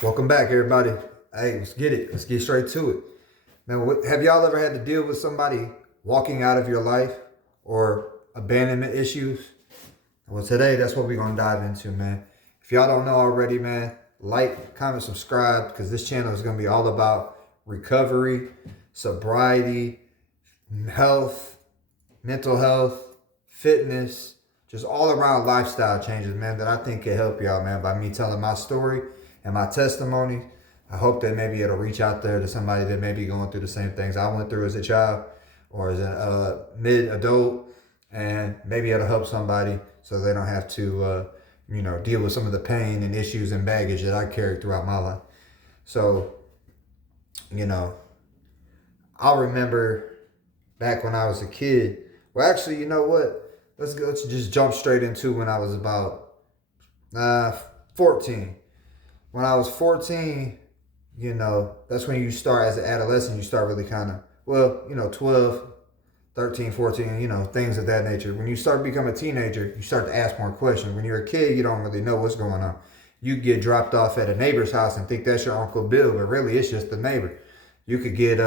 Welcome back, everybody. Hey, let's get it. Let's get straight to it. Man, have y'all ever had to deal with somebody walking out of your life or abandonment issues? Well, today, that's what we're going to dive into, man. If y'all don't know already, man, like, comment, subscribe, because this channel is going to be all about recovery, sobriety, health, mental health, fitness, just all around lifestyle changes, man, that I think can help y'all, man, by me telling my story and my testimony. I hope that maybe it'll reach out there to somebody that may be going through the same things I went through as a child or as a mid-adult, and maybe it'll help somebody so they don't have to, deal with some of the pain and issues and baggage that I carried throughout my life. So, you know, I'll remember back when I was a kid. Well, actually, you know what? Let's just jump straight into when I was about 14. When I was 14, that's when you start as an adolescent, you start really kind of, 12, 13, 14, things of that nature. When you start becoming a teenager, you start to ask more questions. When you're a kid, you don't really know what's going on. You get dropped off at a neighbor's house and think that's your Uncle Bill, but really it's just the neighbor. You could get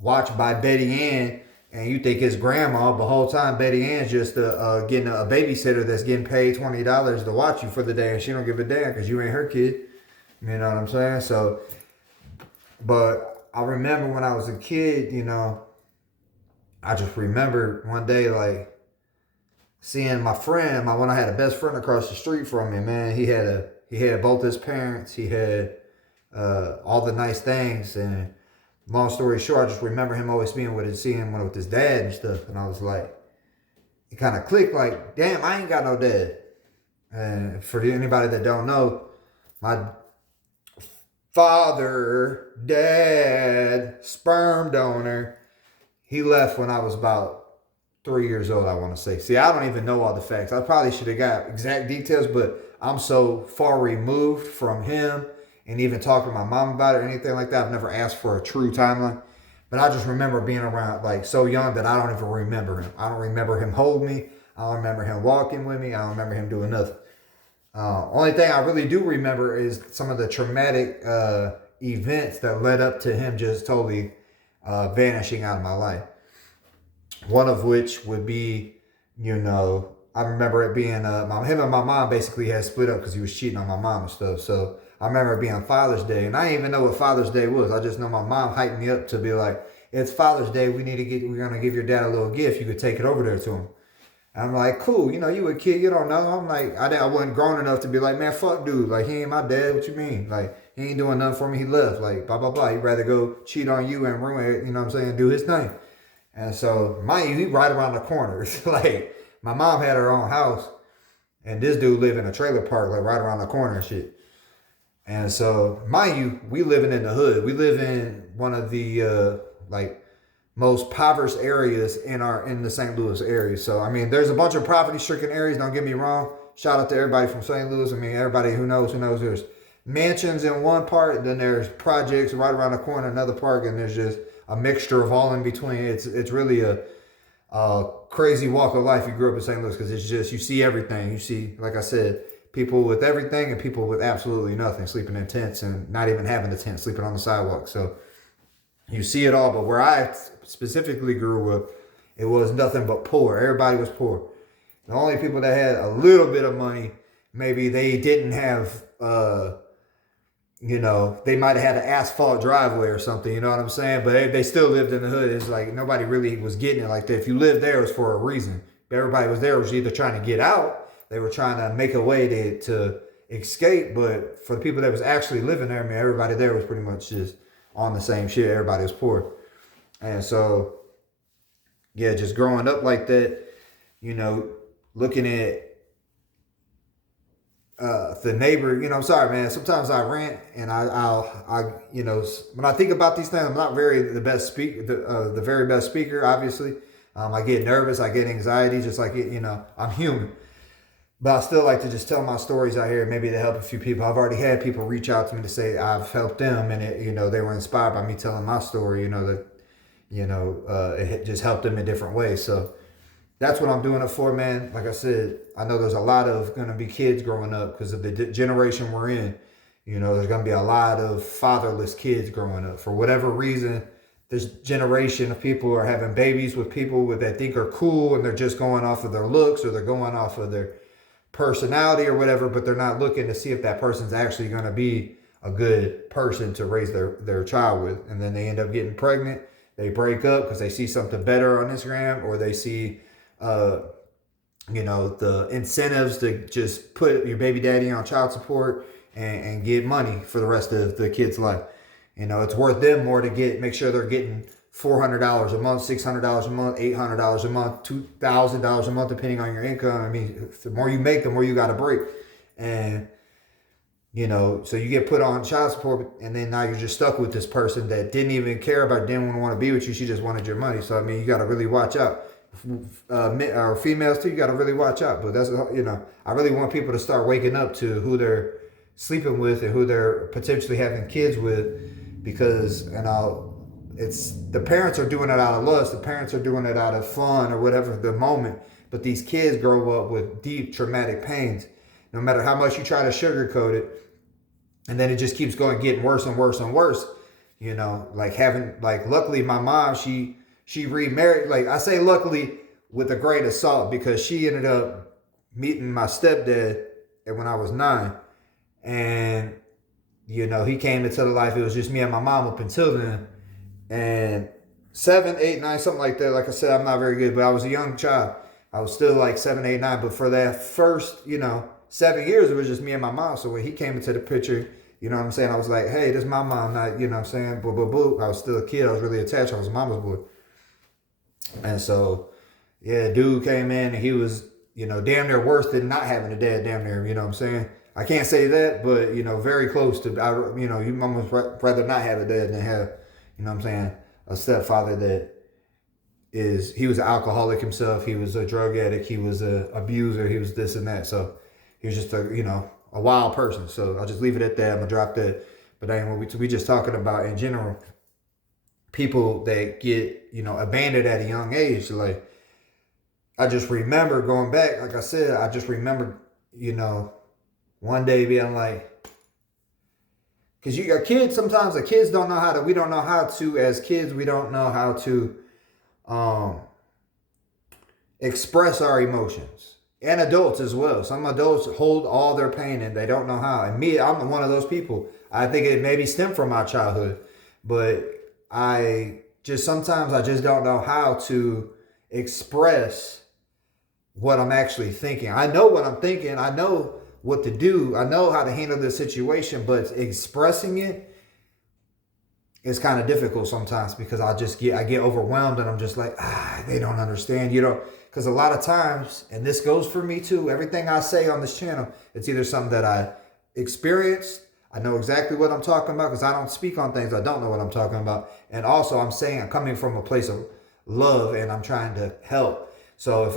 watched by Betty Ann and you think it's grandma, but the whole time Betty Ann's just getting a babysitter that's getting paid $20 to watch you for the day, and she don't give a damn because you ain't her kid. You know what I'm saying? So, but I remember when I was a kid, I just remember one day like seeing my friend, when I had a best friend across the street from me, man. He had both his parents, he had all the nice things, and long story short, I just remember him always being seeing him with his dad and stuff, and I was like, it kind of clicked like, damn, I ain't got no dad. And for anybody that don't know, my dad, sperm donor, he left when I was about 3 years old, I want to say. See, I don't even know all the facts. I probably should have got exact details, but I'm so far removed from him and even talking to my mom about it or anything like that. I've never asked for a true timeline. But I just remember being around like so young that I don't even remember him. I don't remember him holding me. I don't remember him walking with me. I don't remember him doing nothing. Only thing I really do remember is some of the traumatic events that led up to him just totally vanishing out of my life. One of which would be, I remember it being, him and my mom basically had split up because he was cheating on my mom and stuff. So I remember it being Father's Day, and I didn't even know what Father's Day was. I just know my mom hyped me up to be like, it's Father's Day. We're going to give your dad a little gift. You could take it over there to him. I'm like, cool, you a kid, you don't know. I'm like, I wasn't grown enough to be like, man, fuck dude. Like, he ain't my dad. What you mean? Like, he ain't doing nothing for me. He left. Like, blah, blah, blah. He'd rather go cheat on you and ruin it, you know what I'm saying, do his thing. And so, mind you, he right around the corner. It's like, my mom had her own house, and this dude lived in a trailer park, like, right around the corner and shit. And so, mind you, we living in the hood. We live in one of the, most impoverished areas in the St. Louis area. So, I mean, there's a bunch of poverty-stricken areas, don't get me wrong. Shout out to everybody from St. Louis. I mean, everybody who knows. There's mansions in one part, and then there's projects right around the corner, another part, and there's just a mixture of all in between. It's really a crazy walk of life. You grew up in St. Louis because it's just, you see everything. You see, like I said, people with everything and people with absolutely nothing, sleeping in tents and not even having a tent, sleeping on the sidewalk. So you see it all, but where I specifically grew up, it was nothing but poor. Everybody was poor. The only people that had a little bit of money, maybe they didn't have, they might have had an asphalt driveway or something, you know what I'm saying? But they still lived in the hood. It's like nobody really was getting it like that. If you lived there, it was for a reason. Everybody was there was either trying to get out, they were trying to make a way to escape. But for the people that was actually living there, man, everybody there was pretty much just on the same shit. Everybody was poor. And so, yeah, just growing up like that, looking at the neighbor, I'm sorry, man. Sometimes I rant and when I think about these things, I'm not the best speaker, the very best speaker, obviously. I get nervous, I get anxiety, just like, I'm human. But I still like to just tell my stories out here, maybe to help a few people. I've already had people reach out to me to say I've helped them, and they were inspired by me telling my story. It just helped them in different ways. So that's what I'm doing it for, man. Like I said, I know there's a lot of going to be kids growing up because of the generation we're in. You know, there's going to be a lot of fatherless kids growing up. For whatever reason, this generation of people are having babies with people that they think are cool, and they're just going off of their looks, or they're going off of their personality or whatever, but they're not looking to see if that person's actually going to be a good person to raise their child with. And then they end up getting pregnant. They break up because they see something better on Instagram, or they see, the incentives to just put your baby daddy on child support and get money for the rest of the kid's life. You know, it's worth them more to make sure they're getting $400 a month, $600 a month, $800 a month, $2,000 a month, depending on your income. I mean, the more you make, the more you got to break. And, so you get put on child support, and then now you're just stuck with this person that didn't even care about, didn't want to be with you. She just wanted your money. So, I mean, you got to really watch out. Or females too, you got to really watch out. But that's, I really want people to start waking up to who they're sleeping with and who they're potentially having kids with, because, it's the parents are doing it out of lust, the parents are doing it out of fun or whatever the moment, but these kids grow up with deep traumatic pains, no matter how much you try to sugarcoat it. And then it just keeps getting worse and worse and worse. Luckily my mom, she remarried. Like, I say luckily with a grain of salt, because she ended up meeting my stepdad when I was 9. And, he came into the life. It was just me and my mom up until then. And 7, 8, 9, something like that. Like I said, I'm not very good, but I was a young child. I was still like 7, 8, 9. But for that first, 7 years, it was just me and my mom. So when he came into the picture, you know what I'm saying? I was like, hey, this is my mom, not, you know what I'm saying? Boo, boo, boo. I was still a kid. I was really attached. I was a mama's boy. And so, yeah, dude came in, and he was, damn near worse than not having a dad, damn near, you know what I'm saying? I can't say that, but, very close to, you almost rather not have a dad than have, you know what I'm saying, a stepfather that he was an alcoholic himself. He was a drug addict. He was an abuser. He was this and that. So he was just a wild person. So I'll just leave it at that. I'm going to drop that. But then we just talking about in general, people that get, abandoned at a young age. Like, I just remember going back, like I said, I just remember, one day being like, because you got kids, sometimes the kids don't know how to, we don't know how to, as kids, we don't know how to express our emotions. And adults as well. Some adults hold all their pain and they don't know how. And me, I'm one of those people. I think it maybe stemmed from my childhood. But sometimes I just don't know how to express what I'm actually thinking. I know what I'm thinking. I know what to do. I know how to handle this situation, but expressing it is kind of difficult sometimes, because I get overwhelmed, and I'm just like, they don't understand, because a lot of times, and this goes for me too, everything I say on this channel, it's either something that I experienced, I know exactly what I'm talking about, because I don't speak on things I don't know what I'm talking about. And also I'm coming from a place of love, and I'm trying to help. So if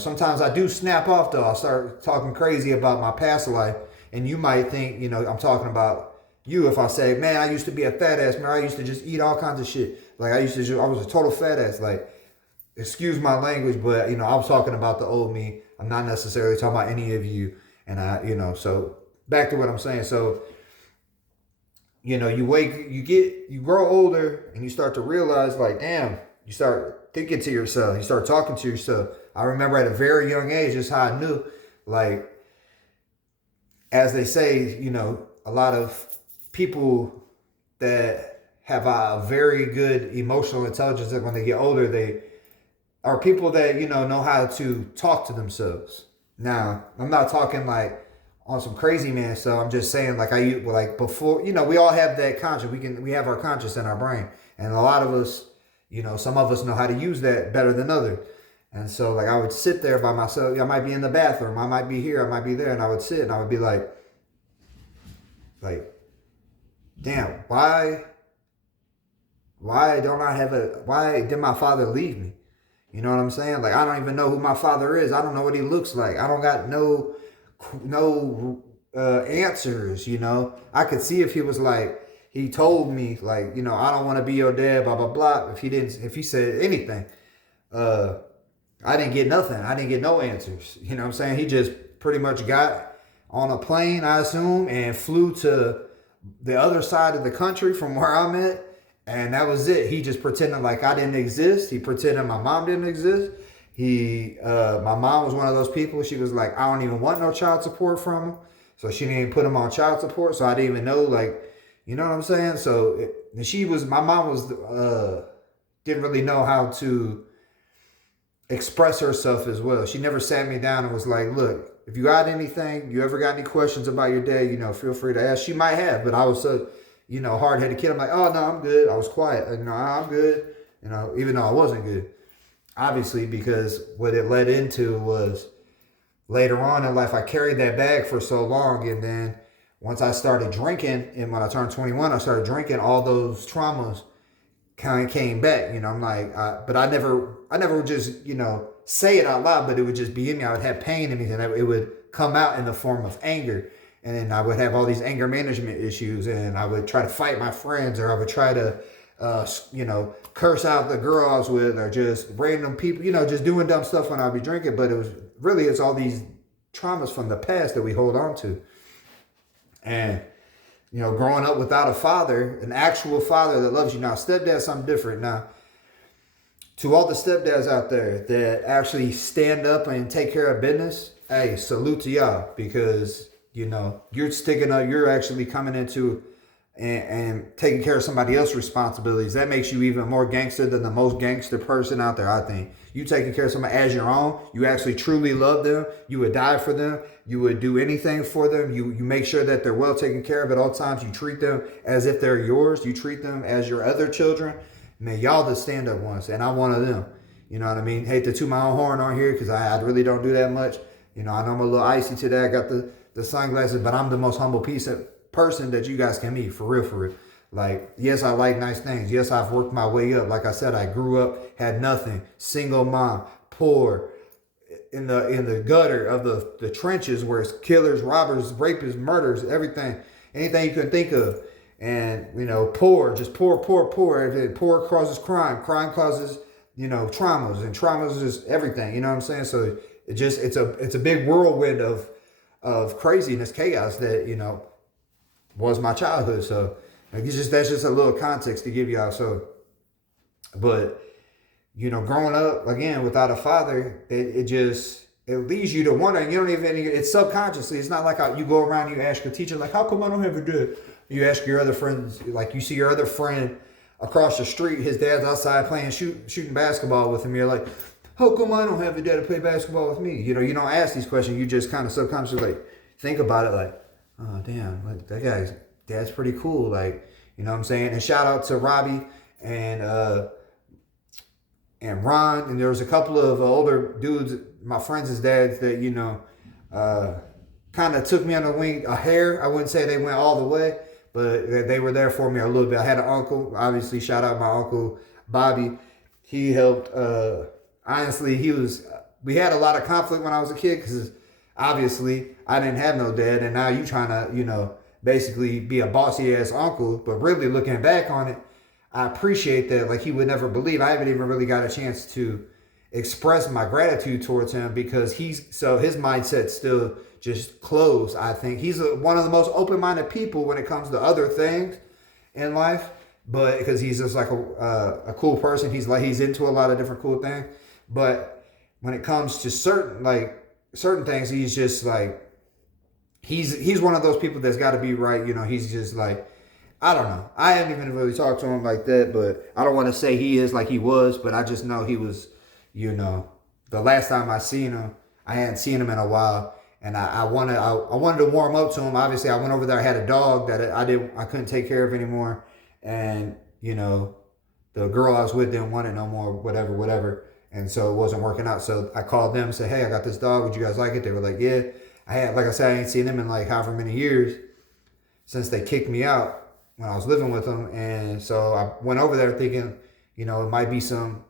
sometimes I do snap off though. I'll start talking crazy about my past life, and you might think, I'm talking about you if I say, man, I used to be a fat ass, man. I used to just eat all kinds of shit. Like, I was a total fat ass. Like, excuse my language, but, I was talking about the old me. I'm not necessarily talking about any of you. And so back to what I'm saying. So, you grow older, and you start to realize, like, damn, you start thinking to yourself, you start talking to yourself. I remember at a very young age, that's how I knew, like, as they say, a lot of people that have a very good emotional intelligence, that when they get older, they are people that, know how to talk to themselves. Now, I'm not talking like on some crazy man stuff. I'm just saying, like, before, we all have that conscience. We have our conscience in our brain. And a lot of us, some of us know how to use that better than others. And so, like, I would sit there by myself. I might be in the bathroom. I might be here. I might be there. And I would sit, and I would be like, damn, why did my father leave me? You know what I'm saying? Like, I don't even know who my father is. I don't know what he looks like. I don't got no answers, I could see if he was like, he told me, like, I don't want to be your dad, blah, blah, blah. If he said anything, I didn't get nothing. I didn't get no answers. You know what I'm saying? He just pretty much got on a plane, I assume, and flew to the other side of the country from where I'm at. And that was it. He just pretended like I didn't exist. He pretended my mom didn't exist. My mom was one of those people. She was like, I don't even want no child support from him. So she didn't even put him on child support. So I didn't even know, like, you know what I'm saying? So my mom didn't really know how to express herself as well. She never sat me down and was like, look, if you got anything, you ever got any questions about your dad, feel free to ask. She might have, but I was so, hard-headed kid. I'm like, oh, no, I'm good. I was quiet. I'm good. Even though I wasn't good. Obviously, because what it led into was later on in life, I carried that bag for so long. And then once I started drinking, and when I turned 21, I started drinking, all those traumas kind of came back. I'm like, but I never would just, say it out loud, but it would just be in me. I would have pain in me, and it would come out in the form of anger. And then I would have all these anger management issues, and I would try to fight my friends, or I would try to, curse out the girl I was with, or just random people, just doing dumb stuff when I'd be drinking. But it's all these traumas from the past that we hold on to. And, growing up without a father, an actual father that loves you. Now, stepdad's something different. Now, to all the stepdads out there that actually stand up and take care of business, hey, salute to y'all, because, you're sticking up, you're actually coming into and taking care of somebody else's responsibilities. That makes you even more gangster than the most gangster person out there, I think. You taking care of somebody as your own, you actually truly love them, you would die for them, you would do anything for them, you make sure that they're well taken care of at all times, you treat them as if they're yours, you treat them as your other children. Man, y'all the stand-up ones, and I'm one of them. You know what I mean? Hate to toot my own horn on here, because I really don't do that much. I know I'm a little icy today, I got the sunglasses, but I'm the most humble person that you guys can meet, for real, for real. Like, yes, I like nice things. Yes, I've worked my way up. Like I said, I grew up, had nothing, single mom, poor, in the gutter of the trenches where it's killers, robbers, rapists, murders, everything, anything you can think of. And, poor, just poor. Poor causes crime. Crime causes, traumas, and traumas is everything. You know what I'm saying? So it's a big whirlwind of craziness, chaos that, was my childhood. So that's just a little context to give y'all. So, but, growing up again without a father, it leads you to wonder. You don't even, it's subconsciously. It's not like you go around and you ask your teacher, like, how come I don't have a dad? You ask your other friends, like you see your other friend across the street, his dad's outside playing, shooting basketball with him. You're like, how come I don't have a dad to play basketball with me? You don't ask these questions. You just kind of subconsciously think about it, like, oh damn, like, that guy's dad's pretty cool. Like, you know what I'm saying? And shout out to Robbie and Ron. And there was a couple of older dudes, my friends' dads, that, kind of took me on the wing a hair. I wouldn't say they went all the way, but they were there for me a little bit. I had an uncle, obviously, shout out my uncle Bobby. He helped, honestly, we had a lot of conflict when I was a kid, because obviously I didn't have no dad, and now you trying to, basically be a bossy ass uncle. But really looking back on it, I appreciate that. Like, he would never believe. I haven't even really got a chance to express my gratitude towards him, because his mindset's still just closed. I think he's one of the most open-minded people when it comes to other things in life, but because he's just like a cool person. He's into a lot of different cool things, but when it comes to certain things, he's just like, he's one of those people that's got to be right. He's just like, I don't know. I haven't even really talked to him like that, but I don't want to say he is like he was, but I just know he was, the last time I seen him, I hadn't seen him in a while, and I wanted to warm up to him. Obviously, I went over there. I had a dog that I couldn't take care of anymore, and the girl I was with didn't want it no more. Whatever. And so it wasn't working out. So I called them and said, hey, I got this dog. Would you guys like it? They were like, yeah. Like I said, I ain't seen them in like however many years since they kicked me out when I was living with them. And so I went over there thinking, it might be some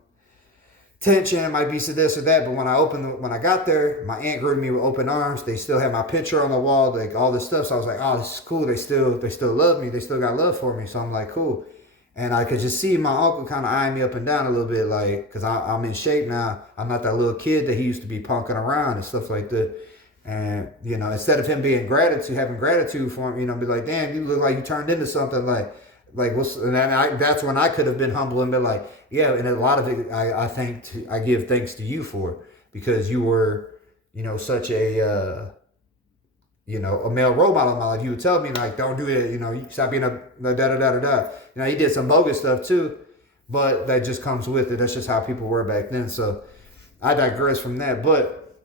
tension, it might be some this or that. But when I got there, my aunt greeted me with open arms. They still had my picture on the wall, like all this stuff. So I was like, oh, this is cool. They still love me. They still got love for me. So I'm like, cool. And I could just see my uncle kind of eyeing me up and down a little bit, like, because I'm in shape now. I'm not that little kid that he used to be punking around and stuff like that. And, instead of him having gratitude for him, be like, damn, you look like you turned into something what's, and then that's when I could have been humble and been like, yeah. And a lot of it, I give thanks to you for, because you were, such a male role model in my life. You would tell me like, don't do it. You stop being a da da da da da. He did some bogus stuff too, but that just comes with it. That's just how people were back then. So I digress from that. But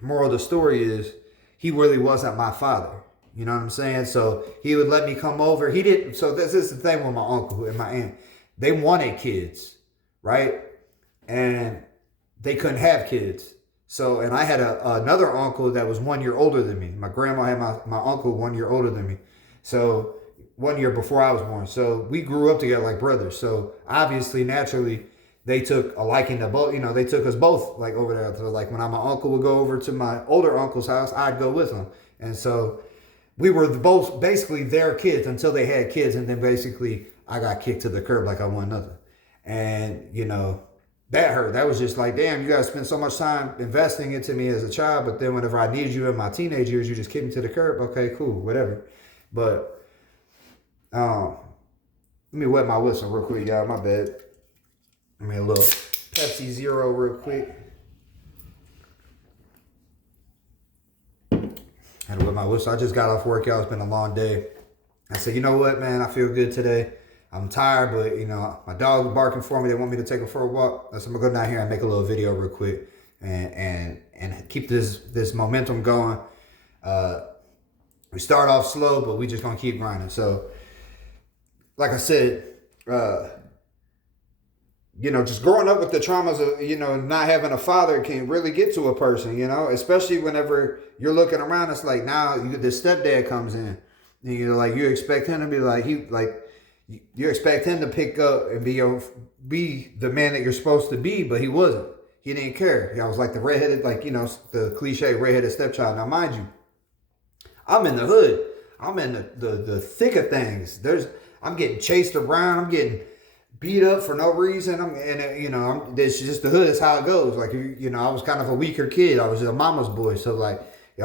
moral of the story is, he really wasn't my father. You know what I'm saying? So he would let me come over. He didn't. So this is the thing with my uncle and my aunt. They wanted kids, right? And they couldn't have kids. So, and I had another uncle that was 1 year older than me. My grandma had my uncle 1 year older than me. So 1 year before I was born. So we grew up together like brothers. So obviously, naturally, they took a liking to both. They took us both like over there. So like when my uncle would go over to my older uncle's house, I'd go with him. And so we were both basically their kids until they had kids. And then basically I got kicked to the curb like I won nothing. And, that hurt. That was just like, damn, you guys spent so much time investing into me as a child, but then whenever I needed you in my teenage years, you just kicked me to the curb. Okay, cool, whatever. But let me wet my whistle real quick, y'all. My bad. I mean, a little Pepsi Zero real quick. Had to wet my whistle. I just got off work, y'all. It's been a long day. I said, you know what, man? I feel good today. I'm tired, but my dog's barking for me. They want me to take her for a walk. So I'm gonna go down here and make a little video real quick and keep this momentum going. We start off slow, but we just gonna keep grinding. So, like I said, just growing up with the traumas of, not having a father can really get to a person, especially whenever you're looking around. It's like now the stepdad comes in, and you expect him to be you expect him to pick up and be the man that you're supposed to be, but he wasn't. He didn't care. I was like the redheaded, the cliche redheaded stepchild. Now, mind you, I'm in the hood. I'm in the thick of things. I'm getting chased around. I'm getting beat up for no reason. It's just the hood. Is how it goes. I was kind of a weaker kid. I was a mama's boy, so I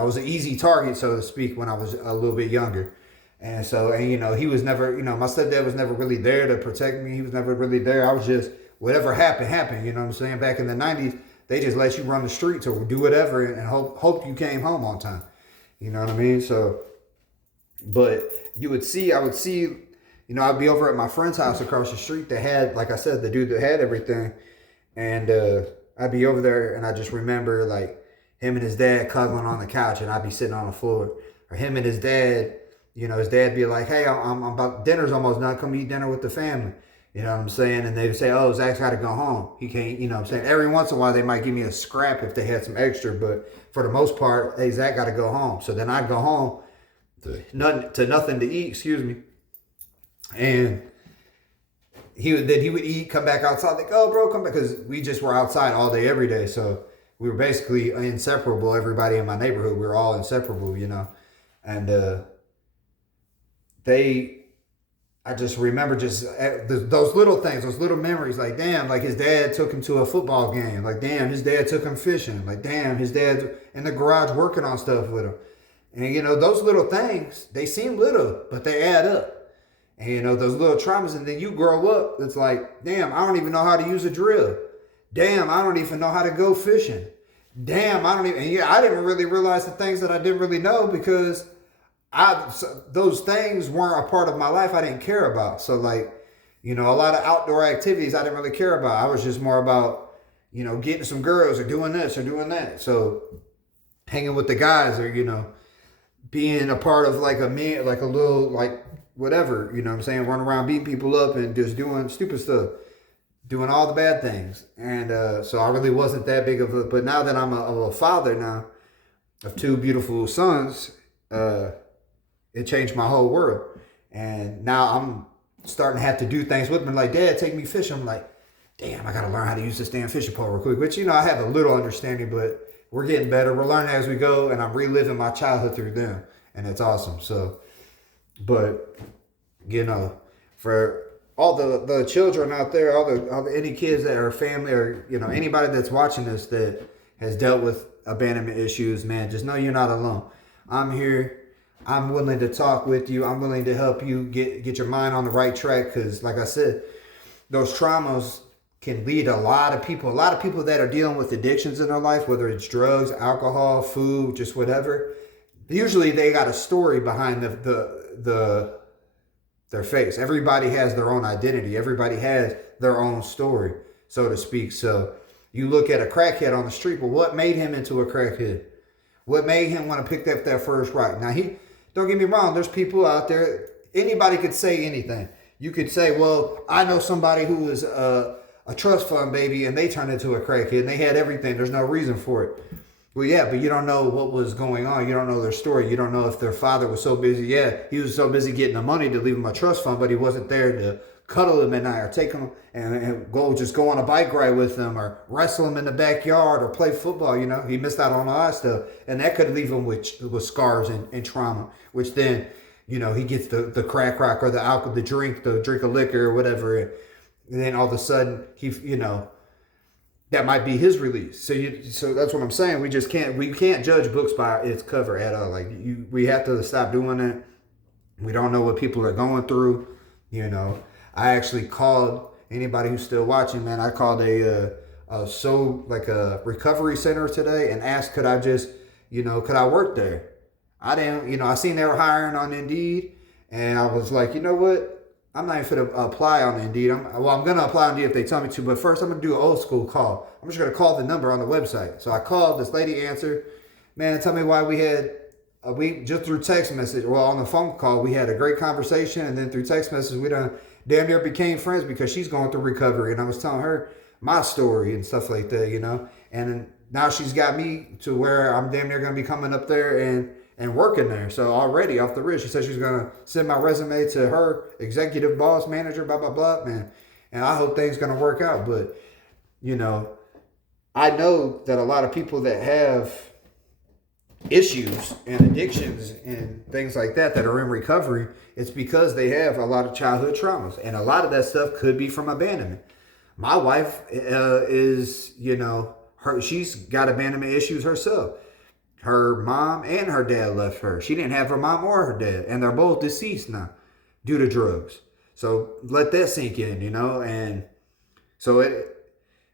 was an easy target, so to speak, when I was a little bit younger. And so, he was never, my stepdad was never really there to protect me. He was never really there. I was just, whatever happened. You know what I'm saying? Back in the 90s, they just let you run the streets or do whatever and hope you came home on time. You know what I mean? So, but I would see, I'd be over at my friend's house across the street that had, like I said, the dude that had everything. And I'd be over there and I just remember him and his dad cuddling on the couch and I'd be sitting on the floor. Or him and his dad, his dad be like, hey, I'm about, dinner's almost done. Come eat dinner with the family. You know what I'm saying? And they would say, oh, Zach's got to go home. He can't, you know what I'm saying? Every once in a while, they might give me a scrap if they had some extra. But for the most part, hey, Zach got to go home. So then I'd go home to nothing to eat, excuse me. And he would eat, come back outside. Like, oh, bro, come back. Because we just were outside all day, every day. So we were basically inseparable. Everybody in my neighborhood, we were all inseparable, And I just remember those little things, those little memories. Like, damn, his dad took him to a football game. Like, damn, his dad took him fishing. Like, damn, his dad's in the garage working on stuff with him. And, those little things, they seem little, but they add up. And, those little traumas. And then you grow up, it's like, damn, I don't even know how to use a drill. Damn, I don't even know how to go fishing. Damn, I didn't really realize the things that I didn't really know because those things weren't a part of my life I didn't care about. So a lot of outdoor activities I didn't really care about. I was just more about, getting some girls or doing this or doing that. So hanging with the guys or, being a part of a little whatever, you know what I'm saying? Running around beating people up and just doing stupid stuff, doing all the bad things. And so I really wasn't that big of but now that I'm a father now of two beautiful sons, it changed my whole world. And now I'm starting to have to do things with them. Like, Dad, take me fishing. I'm like, damn, I got to learn how to use this damn fishing pole real quick. Which, I have a little understanding, but we're getting better. We're learning as we go. And I'm reliving my childhood through them. And it's awesome. So, but, for all the children out there, all the any kids that are family or, anybody that's watching this that has dealt with abandonment issues, man, just know you're not alone. I'm here. I'm willing to talk with you. I'm willing to help you get your mind on the right track because, like I said, those traumas can lead a lot of people that are dealing with addictions in their life, whether it's drugs, alcohol, food, just whatever. Usually they got a story behind their face. Everybody has their own identity. Everybody has their own story, so to speak. So you look at a crackhead on the street, well, what made him into a crackhead? What made him want to pick up that first rock? Now, don't get me wrong, there's people out there, anybody could say anything. You could say, well, I know somebody who was a trust fund baby and they turned into a crackhead and they had everything. There's no reason for it. Well, yeah, but you don't know what was going on. You don't know their story. You don't know if their father was so busy. Yeah, he was so busy getting the money to leave him a trust fund, but he wasn't there to cuddle him at night or take him and go on a bike ride with him or wrestle him in the backyard or play football. He missed out on a lot of stuff. And that could leave him with scars and trauma, which then, he gets the crack rock or the alcohol, the drink of liquor or whatever. And then all of a sudden that might be his release. So that's what I'm saying. We can't judge books by its cover at all. We have to stop doing that. We don't know what people are going through. I actually called anybody who's still watching, man. I called a recovery center today and asked, could I just, could I work there? I didn't, I seen they were hiring on Indeed, and I was like, you know what? I'm not even going to apply on Indeed. I'm going to apply on Indeed if they tell me to, but first I'm going to do an old school call. I'm just going to call the number on the website. So I called, this lady answered. Man, tell me why we just through text message, on the phone call, we had a great conversation, and then through text message, we done damn near became friends because she's going through recovery, and I was telling her my story and stuff like that, and now she's got me to where I'm damn near going to be coming up there and working there. So already off the wrist, she said she's going to send my resume to her executive boss, manager, blah, blah, blah, man. And I hope things going to work out. But, I know that a lot of people that have issues and addictions and things like that are in recovery, it's because they have a lot of childhood traumas. And a lot of that stuff could be from abandonment. My wife is, she's got abandonment issues herself. Her mom and her dad left her. She didn't have her mom or her dad. And they're both deceased now due to drugs. So let that sink in, And so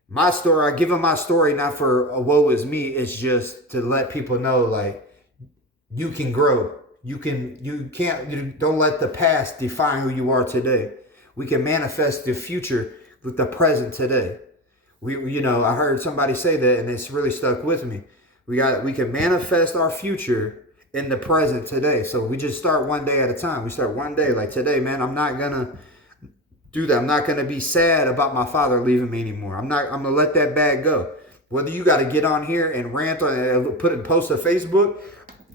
my story, I give them my story not for a woe is me. It's just to let people know, you can grow. Don't let the past define who you are today. We can manifest the future with the present today. I heard somebody say that and it's really stuck with me. We can manifest our future in the present today. So we just start one day at a time. We start one day. Like today, man, I'm not going to do that. I'm not going to be sad about my father leaving me anymore. I'm going to let that bag go. Whether you got to get on here and rant on post to Facebook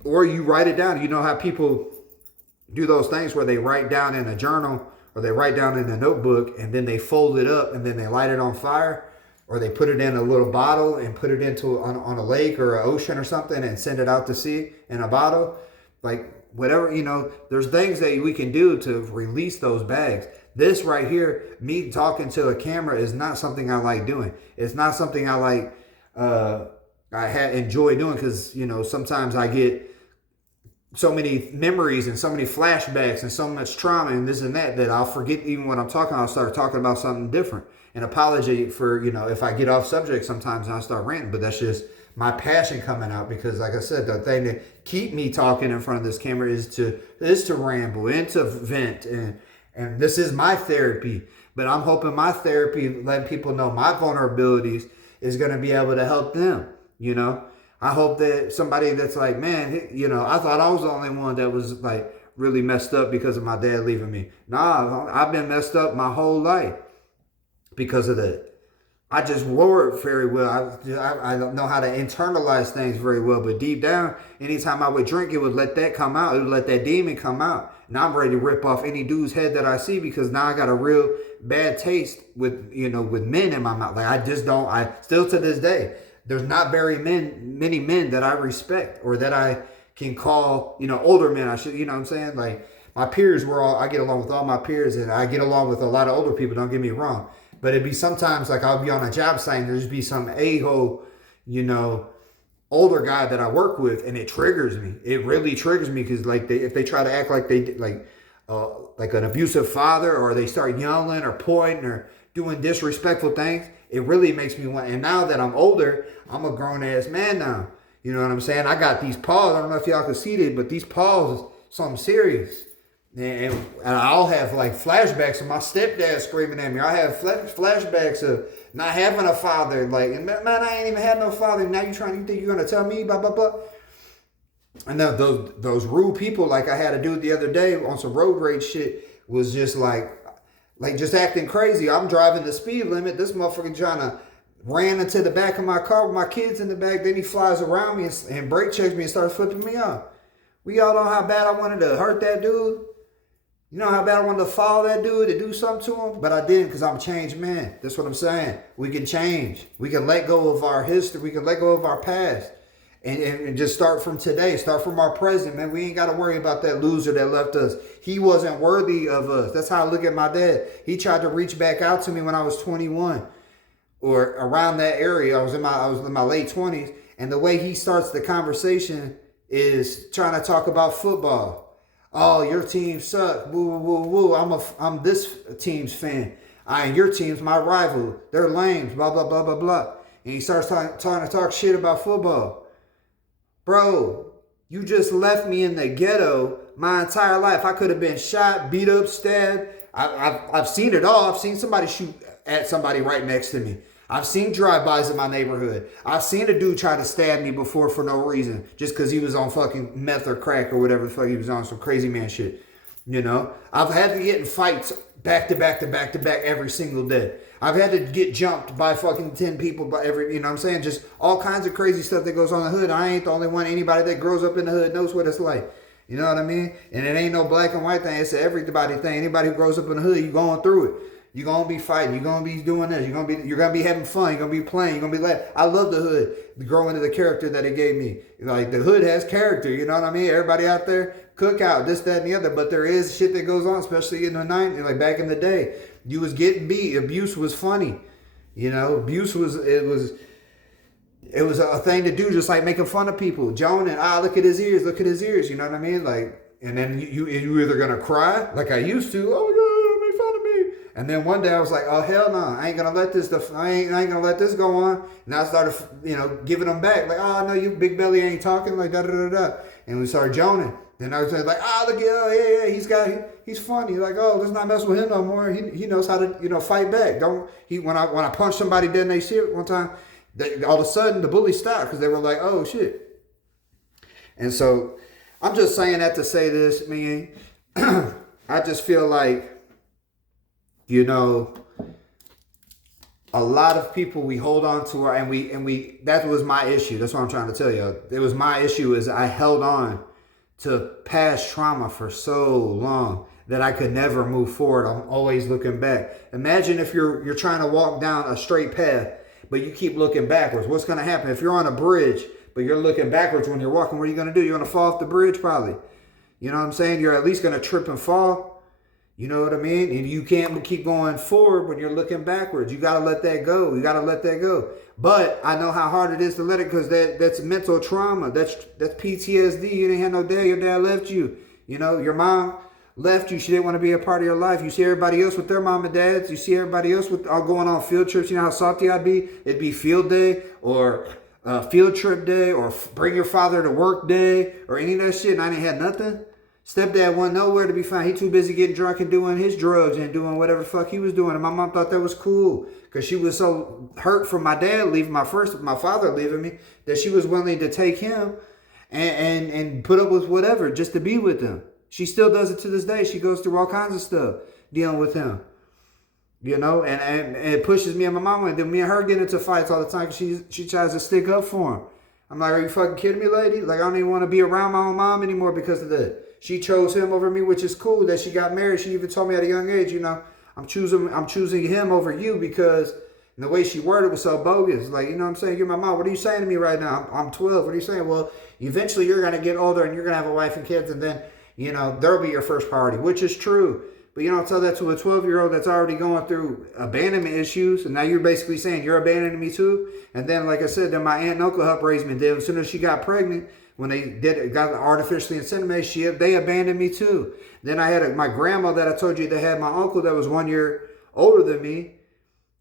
or you write it down. You know how people do those things where they write down in a journal or they write down in a notebook and then they fold it up and then they light it on fire. Or they put it in a little bottle and put it on a lake or an ocean or something and send it out to sea in a bottle. Whatever, there's things that we can do to release those bags. This right here, me talking to a camera is not something I like doing. It's not something I like, enjoy doing because, sometimes I get so many memories and so many flashbacks and so much trauma and this and that I'll forget even what I'm talking about. I'll start talking about something different. An apology for, if I get off subject sometimes and I start ranting, but that's just my passion coming out because like I said, the thing that keep me talking in front of this camera is to ramble and to vent and this is my therapy, but I'm hoping my therapy, letting people know my vulnerabilities is going to be able to help them, I hope that somebody that's like, man, I thought I was the only one that was really messed up because of my dad leaving me. Nah, I've been messed up my whole life. Because of that. I just wore it very well. I don't know how to internalize things very well. But deep down, anytime I would drink, it would let that come out. It would let that demon come out. Now I'm ready to rip off any dude's head that I see because now I got a real bad taste with men in my mouth. I still to this day, there's not very many men that I respect or that I can call, older men. I should, what I'm saying? My peers I get along with all my peers and I get along with a lot of older people. Don't get me wrong. But it'd be sometimes I'll be on a job site and there'd just be some a-hole, you know, older guy that I work with, and it triggers me. It really triggers me because like if they try to act like they like an abusive father, or they start yelling or pointing or doing disrespectful things, it really makes me want. And now that I'm older, I'm a grown ass man now. You know what I'm saying? I got these paws. I don't know if y'all can see it, but these paws is something serious. And I'll have like flashbacks of my stepdad screaming at me. I have flashbacks of not having a father. Like, and man, I ain't even had no father. Now you think you're gonna tell me blah blah blah. And then those rude people, like I had a dude the other day on some road rage shit, was just like just acting crazy. I'm driving the speed limit. This motherfucker trying to ran into the back of my car with my kids in the back. Then he flies around me and brake checks me and starts flipping me off. We all know how bad I wanted to hurt that dude. You know how bad I wanted to follow that dude, to do something to him? But I didn't, because I'm a changed man. That's what I'm saying. We can change. We can let go of our history. We can let go of our past. And just start from today. Start from our present, man. We ain't got to worry about that loser that left us. He wasn't worthy of us. That's how I look at my dad. He tried to reach back out to me when I was 21. Or around that area. I was in my late 20s. And the way he starts the conversation is trying to talk about football. Oh, your team sucks. Woo, woo, woo. I'm this team's fan. And your team's my rival. They're lames. Blah, blah, blah, blah, blah. And he starts trying to talk shit about football. Bro, you just left me in the ghetto my entire life. I could have been shot, beat up, stabbed. I've seen it all. I've seen somebody shoot at somebody right next to me. I've seen drive-bys in my neighborhood. I've seen a dude try to stab me before for no reason, just because he was on fucking meth or crack or whatever the fuck he was on, some crazy man shit. You know? I've had to get in fights back to back to back to back every single day. I've had to get jumped by fucking 10 people by every, you know what I'm saying? Just all kinds of crazy stuff that goes on in the hood. I ain't the only one. Anybody that grows up in the hood knows what it's like. You know what I mean? And it ain't no black and white thing. It's an everybody thing. Anybody who grows up in the hood, you going through it. You're going to be fighting. You're going to be doing this. You're going to be having fun. You're going to be playing. You're going to be laughing. I love the hood, growing into the character that it gave me. Like, the hood has character. You know what I mean? Everybody out there, cookout, this, that, and the other. But there is shit that goes on, especially in the 90s, like back in the day. You was getting beat. Abuse was funny. You know, abuse was a thing to do, just like making fun of people. Joan and look at his ears. Look at his ears. You know what I mean? Like, and then you either going to cry, like I used to. Oh, my God. And then one day I was like, oh, hell no, I ain't gonna let this I ain't gonna let this go on. And I started, giving them back. Like, oh, no, you big belly ain't talking, like da da da da. And we started joning. Then I was like, look at, he's funny. Like, oh, let's not mess with him no more. He knows how to, fight back. When I punched somebody dead in their shit one time, all of a sudden the bully stopped because they were like, oh shit. And so I'm just saying that to say this, man. I just feel like, a lot of people we hold on to, and we that was my issue. That's what I'm trying to tell you. It was my issue is I held on to past trauma for so long that I could never move forward. I'm always looking back. Imagine if you're trying to walk down a straight path, but you keep looking backwards. What's going to happen? If you're on a bridge, but you're looking backwards when you're walking, what are you going to do? You're going to fall off the bridge probably. You know what I'm saying? You're at least going to trip and fall. You know what I mean? And you can't keep going forward when you're looking backwards. You got to let that go. You got to let that go. But I know how hard it is to let it, because that's mental trauma. That's PTSD. You didn't have no dad. Your dad left you. Your mom left you. She didn't want to be a part of your life. You see everybody else with their mom and dads. You see everybody else with all going on field trips. You know how salty I'd be? It'd be field day or field trip day or bring your father to work day or any of that shit. And I didn't have nothing. Stepdad wasn't nowhere to be found. He too busy getting drunk and doing his drugs and doing whatever the fuck he was doing. And my mom thought that was cool because she was so hurt from my dad leaving, my father leaving me, that she was willing to take him and put up with whatever just to be with him. She still does it to this day. She goes through all kinds of stuff dealing with him. And it pushes me and my mom. And then me and her get into fights all the time because she tries to stick up for him. I'm like, are you fucking kidding me, lady? Like, I don't even want to be around my own mom anymore because of that. She chose him over me, which is cool that she got married. She even told me at a young age, I'm choosing him over you because the way she worded was so bogus. Like, you know what I'm saying? You're my mom. What are you saying to me right now? I'm 12. What are you saying? Well, eventually you're going to get older and you're going to have a wife and kids, and then, there'll be your first priority, which is true. But you don't tell that to a 12-year-old that's already going through abandonment issues. And now you're basically saying you're abandoning me too. And then, like I said, then my aunt and uncle helped raise me. Then as soon as she got pregnant, when they got artificially inseminated, they abandoned me too. Then I had my grandma that I told you that had my uncle that was 1 year older than me.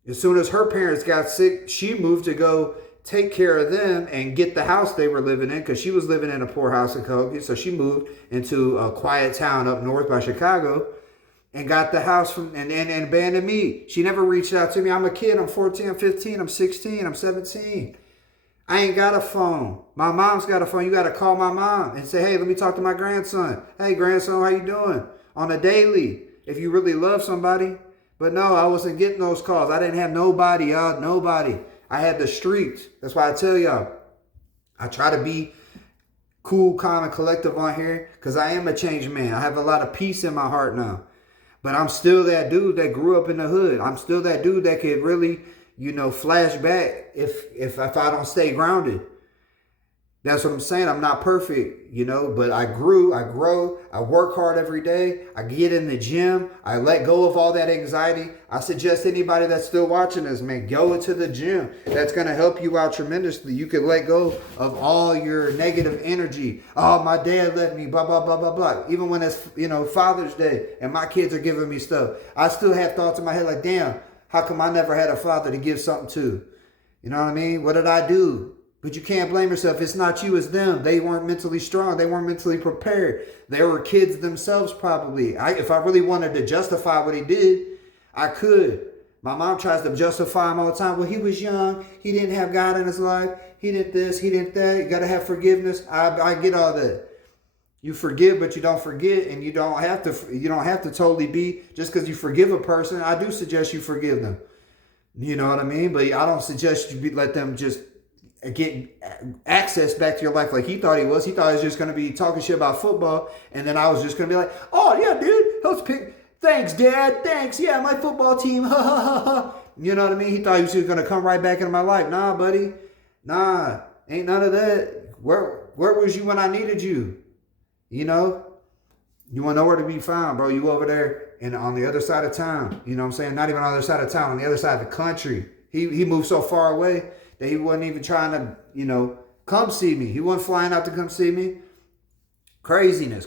As soon as her parents got sick, she moved to go take care of them and get the house they were living in, because she was living in a poor house in Kobe. So she moved into a quiet town up north by Chicago and got the house and abandoned me. She never reached out to me. I'm a kid. I'm 14, I'm 15, I'm 16, I'm 17. I ain't got a phone. My mom's got a phone. You got to call my mom and say, hey, let me talk to my grandson. Hey, grandson, how you doing? On a daily, if you really love somebody. But no, I wasn't getting those calls. I didn't have nobody, y'all. Nobody. I had the streets. That's why I tell y'all, I try to be cool, calm, and collective on here, because I am a changed man. I have a lot of peace in my heart now. But I'm still that dude that grew up in the hood. I'm still that dude that could really, flash back if I don't stay grounded. That's what I'm saying. I'm not perfect, but I grow. I work hard every day. I get in the gym. I let go of all that anxiety. I suggest anybody that's still watching this, man, go into the gym. That's going to help you out tremendously. You can let go of all your negative energy. Oh, my dad left me, blah, blah, blah, blah, blah. Even when it's, Father's Day and my kids are giving me stuff, I still have thoughts in my head like, damn, how come I never had a father to give something to? You know what I mean? What did I do? But you can't blame yourself. It's not you, it's them. They weren't mentally strong. They weren't mentally prepared. They were kids themselves probably. If I really wanted to justify what he did, I could. My mom tries to justify him all the time. Well, he was young. He didn't have God in his life. He did this. He did that. You got to have forgiveness. I get all that. You forgive, but you don't forget, and you don't have to totally be, just because you forgive a person, I do suggest you forgive them. You know what I mean? But I don't suggest you let them just get access back to your life like he thought he was. He thought he was just going to be talking shit about football, and then I was just going to be like, oh, yeah, dude, let's pick. Thanks, Dad. Thanks. Yeah, my football team. Ha, ha, ha, ha. You know what I mean? He thought he was just going to come right back into my life. Nah, buddy. Nah, ain't none of that. Where was you when I needed you? You want nowhere to be found, bro. You over there and on the other side of town. You know what I'm saying? Not even on the other side of town, on the other side of the country. He moved so far away that he wasn't even trying to, come see me. He wasn't flying out to come see me. Craziness.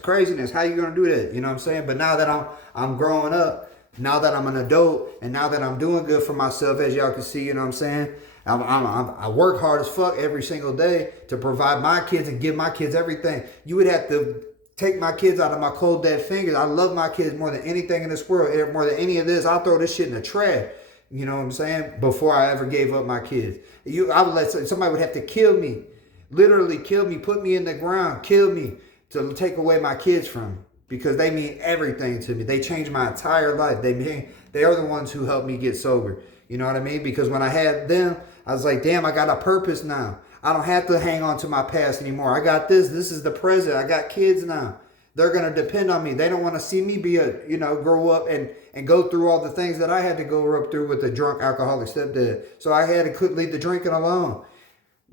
How you going to do that? You know what I'm saying? But now that I'm growing up, now that I'm an adult, and now that I'm doing good for myself, as y'all can see, you know what I'm saying? I work hard as fuck every single day to provide my kids and give my kids everything. You would have to take my kids out of my cold dead fingers. I love my kids more than anything in this world, more than any of this. I'll throw this shit in the trash. You know what I'm saying? Before I ever gave up my kids. I would let somebody would have to kill me. Literally kill me, put me in the ground, kill me to take away my kids from me. Because they mean everything to me. They changed my entire life. They are the ones who helped me get sober. You know what I mean? Because when I had them, I was like, damn, I got a purpose now. I don't have to hang on to my past anymore. I got this. This is the present. I got kids now. They're going to depend on me. They don't want to see me grow up and go through all the things that I had to go up through with a drunk alcoholic stepdad. So I had to leave the drinking alone.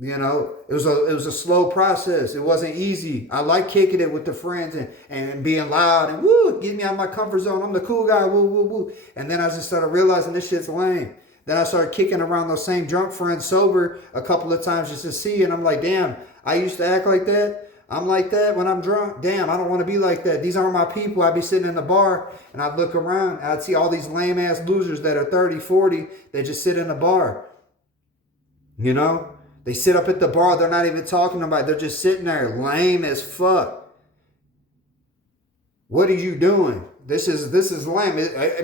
It was a slow process. It wasn't easy. I like kicking it with the friends and being loud and woo, get me out of my comfort zone. I'm the cool guy, woo, woo, woo. And then I just started realizing this shit's lame. Then I started kicking around those same drunk friends sober a couple of times just to see. And I'm like, damn, I used to act like that. I'm like that when I'm drunk. Damn, I don't want to be like that. These aren't my people. I'd be sitting in the bar and I'd look around and I'd see all these lame ass losers that are 30, 40 that just sit in the bar. They sit up at the bar. They're not even talking about it. They're just sitting there lame as fuck. What are you doing? This is lame.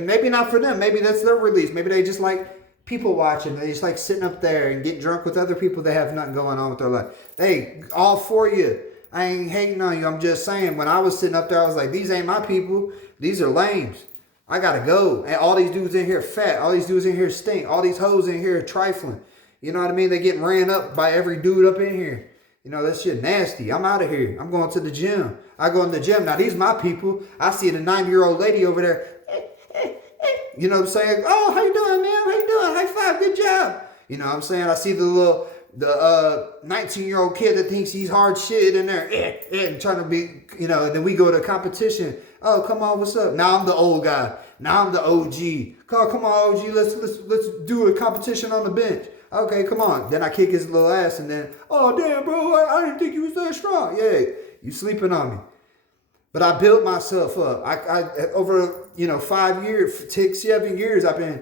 Maybe not for them. Maybe that's their release. Maybe they just like people watching. They just like sitting up there and getting drunk with other people that have nothing going on with their life. Hey, all for you. I ain't hating on you. I'm just saying, when I was sitting up there, I was like, these ain't my people. These are lames. I got to go. And all these dudes in here fat. All these dudes in here stink. All these hoes in here trifling. You know what I mean? They getting ran up by every dude up in here. That shit nasty. I'm out of here. I'm going to the gym. I go in the gym. Now, these my people. I see the 90-year-old lady over there. You know what I'm saying? Oh, how you doing, man? How you doing? High five. Good job. You know what I'm saying? I see the 19-year-old kid that thinks he's hard shit in there and trying to be, and then we go to competition. Oh, come on, what's up? Now I'm the old guy. Now I'm the OG. Come on, OG, let's do a competition on the bench. Okay, come on. Then I kick his little ass, and then, oh damn, bro, I didn't think you was that strong. Yeah, you sleeping on me. But I built myself up. I over 5 years, 6, 7 years, I've been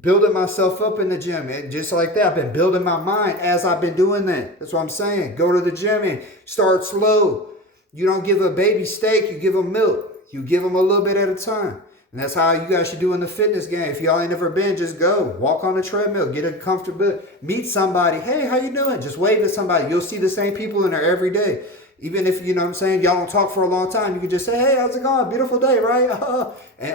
building myself up in the gym. And just like that, I've been building my mind as I've been doing that. That's what I'm saying. Go to the gym and start slow. You don't give a baby steak, you give them milk. You give them a little bit at a time. And that's how you guys should do in the fitness game. If y'all ain't never been, just go. Walk on the treadmill. Get a comfortable. Meet somebody. Hey, how you doing? Just wave at somebody. You'll see the same people in there every day. Even if, you know what I'm saying, y'all don't talk for a long time, you can just say, hey, how's it going? Beautiful day, right?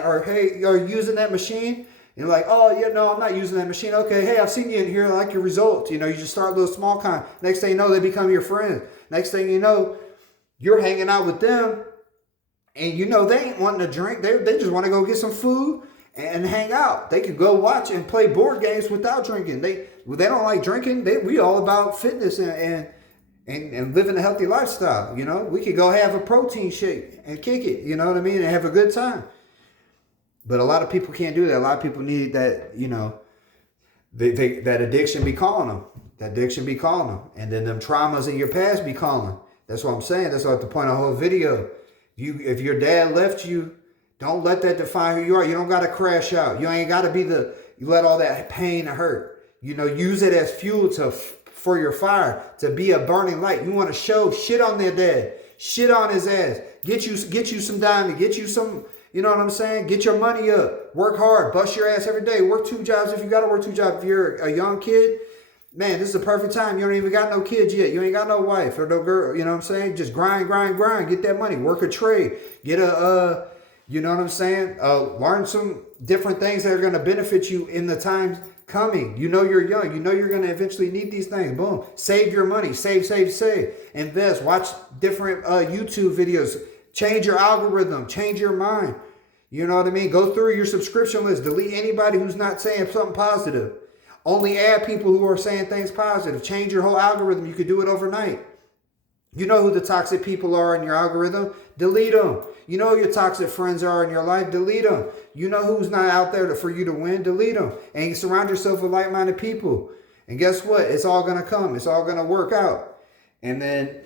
Or, hey, are you using that machine? And you're like, oh, yeah, no, I'm not using that machine. Okay, hey, I've seen you in here. I like your results. You just start a little small kind. Next thing you know, they become your friend. Next thing you know, you're hanging out with them. And they ain't wanting to drink. They just want to go get some food and hang out. They could go watch and play board games without drinking. They don't like drinking. We all about fitness and living a healthy lifestyle. We could go have a protein shake and kick it. You know what I mean? And have a good time. But a lot of people can't do that. A lot of people need that. That addiction be calling them. That addiction be calling them. And then them traumas in your past be calling. That's what I'm saying. That's what the point of the whole video. If your dad left you, don't let that define who you are. You don't got to crash out. You ain't got to you let all that pain and hurt. Use it as fuel for your fire, to be a burning light. You want to show shit on their dad, shit on his ass. Get you some diamond, get you some, you know what I'm saying? Get your money up, work hard, bust your ass every day, work 2 jobs if you got to work 2 jobs. If you're a young kid, man, this is the perfect time. You don't even got no kids yet. You ain't got no wife or no girl. You know what I'm saying? Just grind. Get that money. Work a trade. Get you know what I'm saying? Learn some different things that are going to benefit you in the times coming. You're young. You're going to eventually need these things. Boom. Save your money. Save. Invest. Watch different YouTube videos. Change your algorithm. Change your mind. You know what I mean? Go through your subscription list. Delete anybody who's not saying something positive. Only add people who are saying things positive. Change your whole algorithm. You could do it overnight. You know who the toxic people are in your algorithm? Delete them. You know who your toxic friends are in your life? Delete them. You know who's not out there for you to win? Delete them. And you surround yourself with like-minded people. And guess what? It's all going to come. It's all going to work out. And then,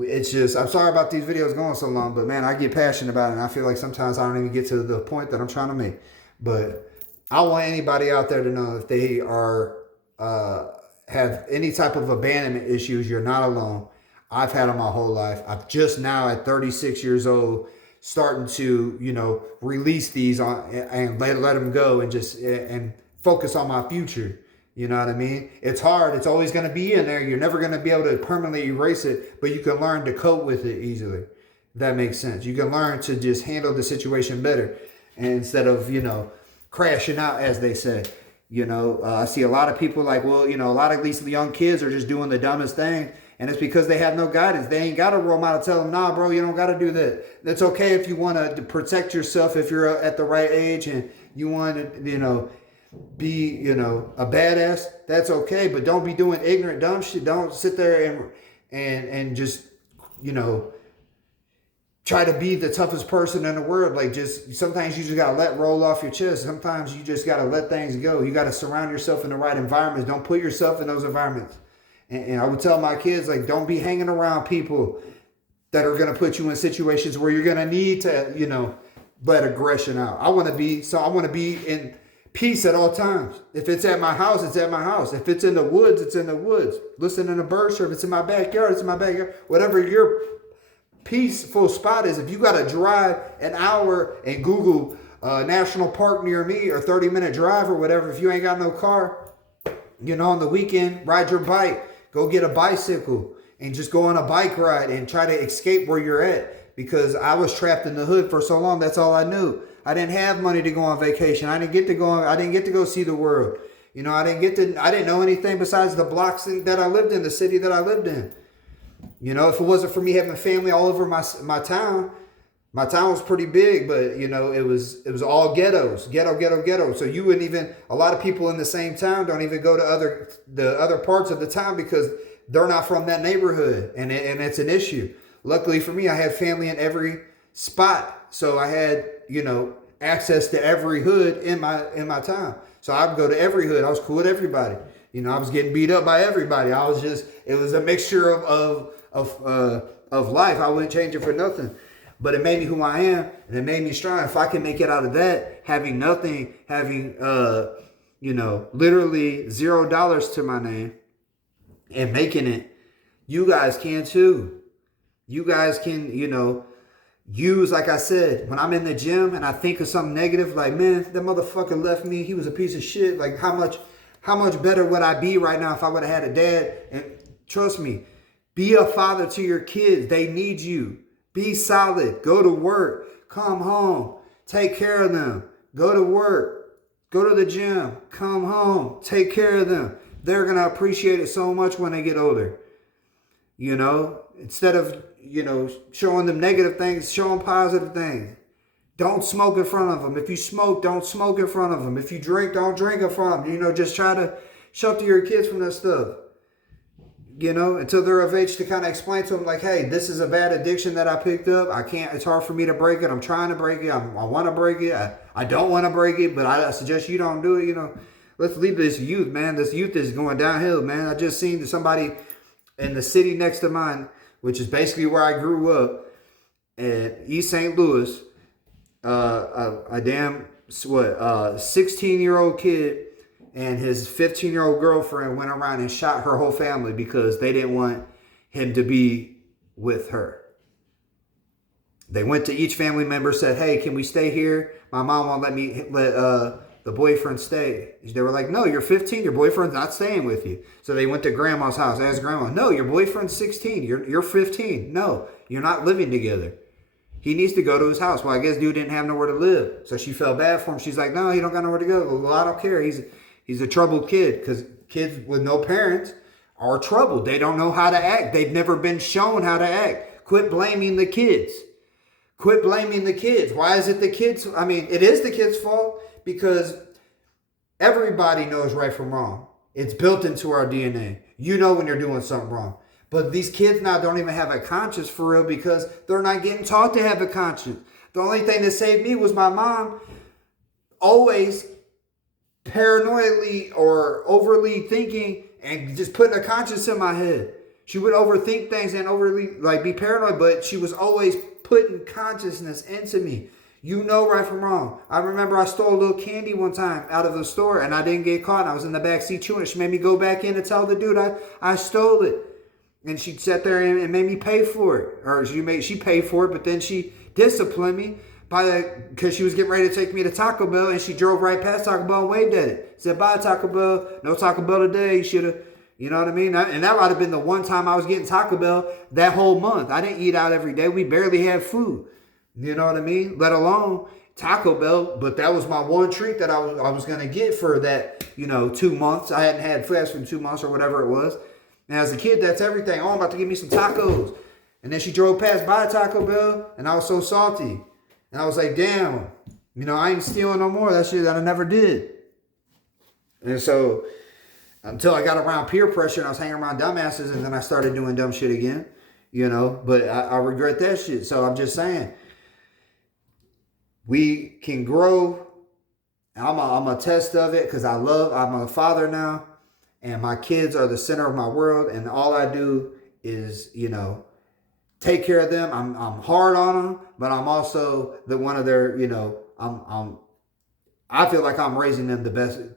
it's just, I'm sorry about these videos going so long, but man, I get passionate about it. And I feel like sometimes I don't even get to the point that I'm trying to make. But I want anybody out there to know if they are have any type of abandonment issues, you're not alone. I've had them my whole life. I've just now at 36 years old starting to, release these and let them go and focus on my future. You know what I mean? It's hard. It's always going to be in there. You're never going to be able to permanently erase it, but you can learn to cope with it easily. If that makes sense. You can learn to just handle the situation better instead of, crashing out, as they say. I see a lot of people like, well, a lot of these young kids are just doing the dumbest thing. And it's because they have no guidance. They ain't got a role model to tell them, nah, bro, you don't got to do that. That's okay if you want to protect yourself, if you're at the right age and you want to, be, a badass. That's okay. But don't be doing ignorant, dumb shit. Don't sit there and just, try to be the toughest person in the world. Like, just sometimes you just got to let roll off your chest. Sometimes you just got to let things go. You got to surround yourself in the right environments. Don't put yourself in those environments. And I would tell my kids, like, don't be hanging around people that are going to put you in situations where you're going to need to, let aggression out. I want to be in peace at all times. If it's at my house, it's at my house. If it's in the woods, it's in the woods. Listening to birds chirp. If it's in my backyard, it's in my backyard. Whatever your peaceful spot is. If you got to drive an hour and Google national park near me or 30-minute drive or whatever, if you ain't got no car, on the weekend, ride your bike. Go get a bicycle and just go on a bike ride and try to escape where you're at. Because I was trapped in the hood for so long. That's all I knew. I didn't have money to go on vacation. I didn't get to go see the world. I didn't know anything besides the blocks that I lived in, the city that I lived in. If it wasn't for me having family all over my town was pretty big, but it was all ghettos, ghetto. So you wouldn't even, a lot of people in the same town don't even go to the other parts of the town because they're not from that neighborhood, and it's an issue. Luckily for me, I had family in every spot. So I had, access to every hood in my town. So I would go to every hood. I was cool with everybody. I was getting beat up by everybody. It was a mixture of life. I wouldn't change it for nothing. But it made me who I am, and it made me strong. If I can make it out of that, having nothing, having literally $0 to my name, and making it, you guys can too. You guys can, use, like I said, when I'm in the gym and I think of something negative, like, man, that motherfucker left me. He was a piece of shit. Like, how much better would I be right now if I would have had a dad? And trust me, be a father to your kids. They need you. Be solid. Go to work. Come home. Take care of them. Go to work. Go to the gym. Come home. Take care of them. They're going to appreciate it so much when they get older. Instead of, showing them negative things, show them positive things. Don't smoke in front of them. If you smoke, don't smoke in front of them. If you drink, don't drink in front of them. Just try to shelter your kids from that stuff. Until they're of age to kind of explain to them, like, hey, this is a bad addiction that I picked up. It's hard for me to break it. I'm trying to break it. I want to break it. I don't want to break it, but I suggest you don't do it. Let's leave this youth, man. This youth is going downhill, man. I just seen somebody in the city next to mine, which is basically where I grew up, at East St. Louis, a damn 16-year-old kid and his 15-year-old girlfriend went around and shot her whole family because they didn't want him to be with her. They went to each family member, said, hey, can we stay here? My mom won't let the boyfriend stay. They were like, no, you're 15. Your boyfriend's not staying with you. So they went to grandma's house, asked grandma, no, your boyfriend's 16. You're 15. No, you're not living together. He needs to go to his house. Well, I guess dude didn't have nowhere to live. So she felt bad for him. She's like, no, he don't got nowhere to go. Well, I don't care. He's a troubled kid, because kids with no parents are troubled. They don't know how to act. They've never been shown how to act. Quit blaming the kids. Quit blaming the kids. Why is it the kids? I mean, it is the kids' fault because everybody knows right from wrong. It's built into our DNA. You know when you're doing something wrong. But these kids now don't even have a conscience for real because they're not getting taught to have a conscience. The only thing that saved me was my mom always paranoidly or overly thinking and just putting a conscience in my head. She would overthink things and overly be paranoid, but she was always putting consciousness into me. You know right from wrong. I remember I stole a little candy one time out of the store and I didn't get caught. I was in the back seat chewing it. She made me go back in and tell the dude I stole it. And she sat there and made me pay for it. Or she paid for it, but then she disciplined me because she was getting ready to take me to Taco Bell, and she drove right past Taco Bell and waved at it. Said, bye, Taco Bell. No Taco Bell today. You should have, you know what I mean? And that might have been the one time I was getting Taco Bell that whole month. I didn't eat out every day. We barely had food. You know what I mean? Let alone Taco Bell. But that was my one treat that I was going to get for that, 2 months. I hadn't had fast food in 2 months or whatever it was. And as a kid, that's everything. Oh, I'm about to give me some tacos. And then she drove past by Taco Bell, and I was so salty. And I was like, damn, I ain't stealing no more. That shit that I never did. And so until I got around peer pressure and I was hanging around dumbasses, and then I started doing dumb shit again, But I regret that shit. So I'm just saying, we can grow. I'm a test of it because I'm a father now. And my kids are the center of my world. And all I do is, take care of them. I'm hard on them, but I'm also one of their, I feel like I'm raising them the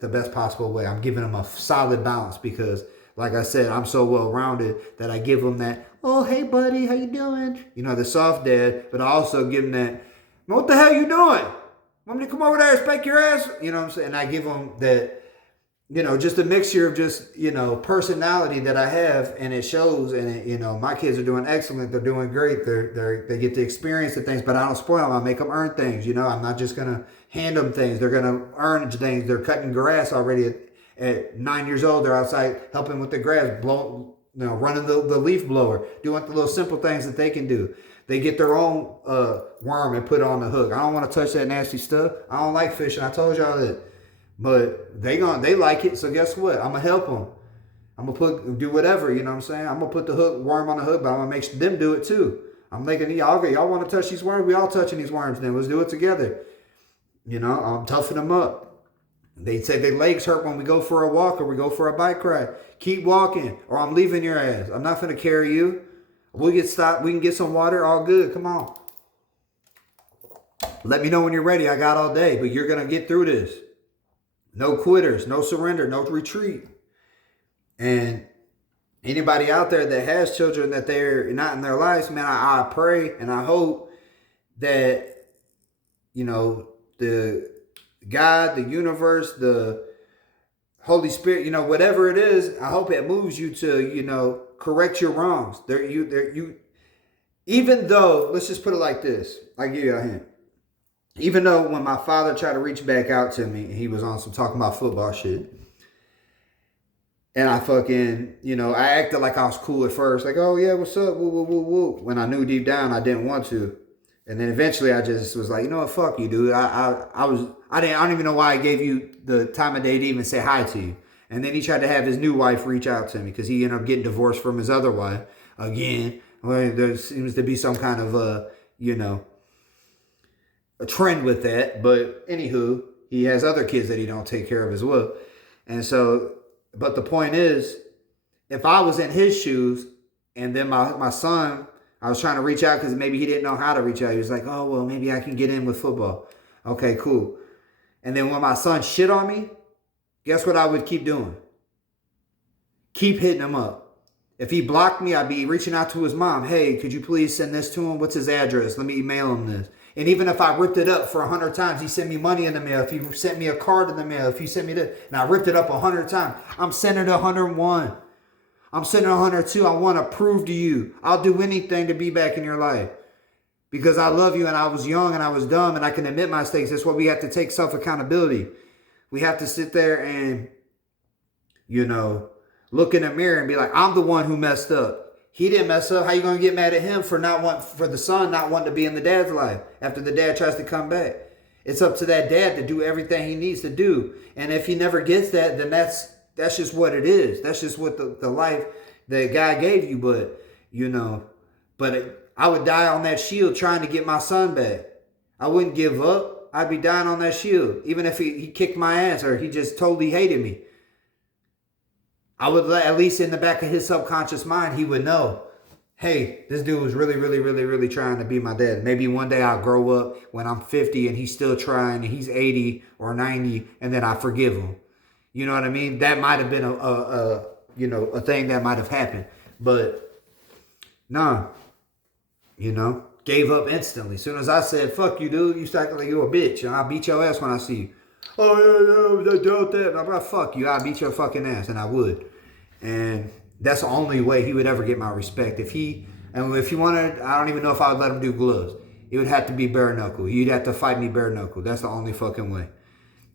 best possible way. I'm giving them a solid balance because, like I said, I'm so well-rounded that I give them that, oh, hey, buddy, how you doing? The soft dad, but I also give them that, what the hell you doing? Want me to come over there and spank your ass? You know what I'm saying? And I give them that, just a mixture of just, personality that I have, and it shows. And my kids are doing excellent. They're doing great. They get to experience the things, but I don't spoil them. I make them earn things. I'm not just gonna hand them things. They're gonna earn things. They're cutting grass already at 9 years old. They're outside helping with the grass, running the leaf blower, doing the little simple things that they can do. They get their own worm and put it on the hook. I don't want to touch that nasty stuff. I don't like fishing. I told y'all that. But they like it, so guess what? I'm gonna help them. I'm gonna do whatever, you know what I'm saying? I'm gonna put the worm on the hook, but I'm gonna make them do it too. I'm thinking, y'all want to touch these worms? We all touching these worms then. Let's do it together. You know, I'm toughing them up. They say their legs hurt when we go for a walk or we go for a bike ride. Keep walking or I'm leaving your ass. I'm not going to carry you. We'll get stopped. We can get some water. All good. Come on. Let me know when you're ready. I got all day, but you're going to get through this. No quitters, no surrender, no retreat. And anybody out there that has children that they're not in their lives, man, I pray and I hope that, you know, the God, the universe, the Holy Spirit, you know, whatever it is, I hope it moves you to, you know, correct your wrongs. Even though, let's just put it like this. I'll give you a hint. Even though when my father tried to reach back out to me, he was on some talking about football shit. And I fucking, you know, I acted like I was cool at first. Like, oh yeah, what's up? Woo, woo, woo, woo. When I knew deep down I didn't want to. And then eventually I just was like, you know what, fuck you, dude. I don't even know why I gave you the time of day to even say hi to you. And then he tried to have his new wife reach out to me because he ended up getting divorced from his other wife again. Well, there seems to be some kind of you know, a trend with that. But anywho, he has other kids that he don't take care of as well. And so, but the point is, if I was in his shoes and then my son, I was trying to reach out because maybe he didn't know how to reach out. He was like, oh, well, maybe I can get in with football. Okay, cool. And then when my son shit on me, guess what I would keep doing? Keep hitting him up. If he blocked me, I'd be reaching out to his mom. Hey, could you please send this to him? What's his address? Let me email him this. And even if I ripped it up for 100 times, he sent me money in the mail. If he sent me a card in the mail, if he sent me this, and I ripped it up 100 times, I'm sending it 101. I'm sending 102. I want to prove to you. I'll do anything to be back in your life. Because I love you and I was young and I was dumb and I can admit my mistakes. That's why we have to take self-accountability. We have to sit there and, you know, look in the mirror and be like, I'm the one who messed up. He didn't mess up. How you going to get mad at him for the son not wanting to be in the dad's life after the dad tries to come back? It's up to that dad to do everything he needs to do. And if he never gets that, then that's just what it is. That's just what the life that God gave you. But, you know, I would die on that shield trying to get my son back. I wouldn't give up. I'd be dying on that shield. Even if he kicked my ass or he just totally hated me. I would, at least in the back of his subconscious mind, he would know, hey, this dude was really, really, really, really trying to be my dad. Maybe one day I'll grow up when I'm 50 and he's still trying and he's 80 or 90 and then I forgive him. You know what I mean? That might have been a thing that might have happened. But nah, you know, gave up instantly. As soon as I said, fuck you, dude, you acting like you're a bitch and I'll beat your ass when I see you. Oh, yeah, don't that. I'm like, fuck you, I'll beat your fucking ass, and I would. And that's the only way he would ever get my respect. If he wanted, I don't even know if I would let him do gloves. It would have to be bare knuckle. He'd have to fight me bare knuckle. That's the only fucking way.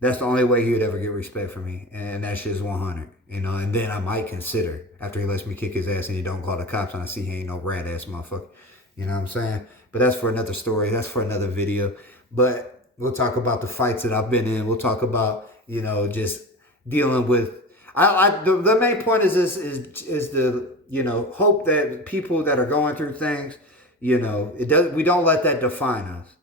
That's the only way he would ever get respect from me. And that's just 100, you know. And then I might consider, after he lets me kick his ass and he don't call the cops and I see he ain't no rat ass motherfucker. You know what I'm saying? But that's for another story. That's for another video. But we'll talk about the fights that I've been in. We'll talk about, you know, just dealing with. The main point is the, you know, hope that people that are going through things, you know, we don't let that define us.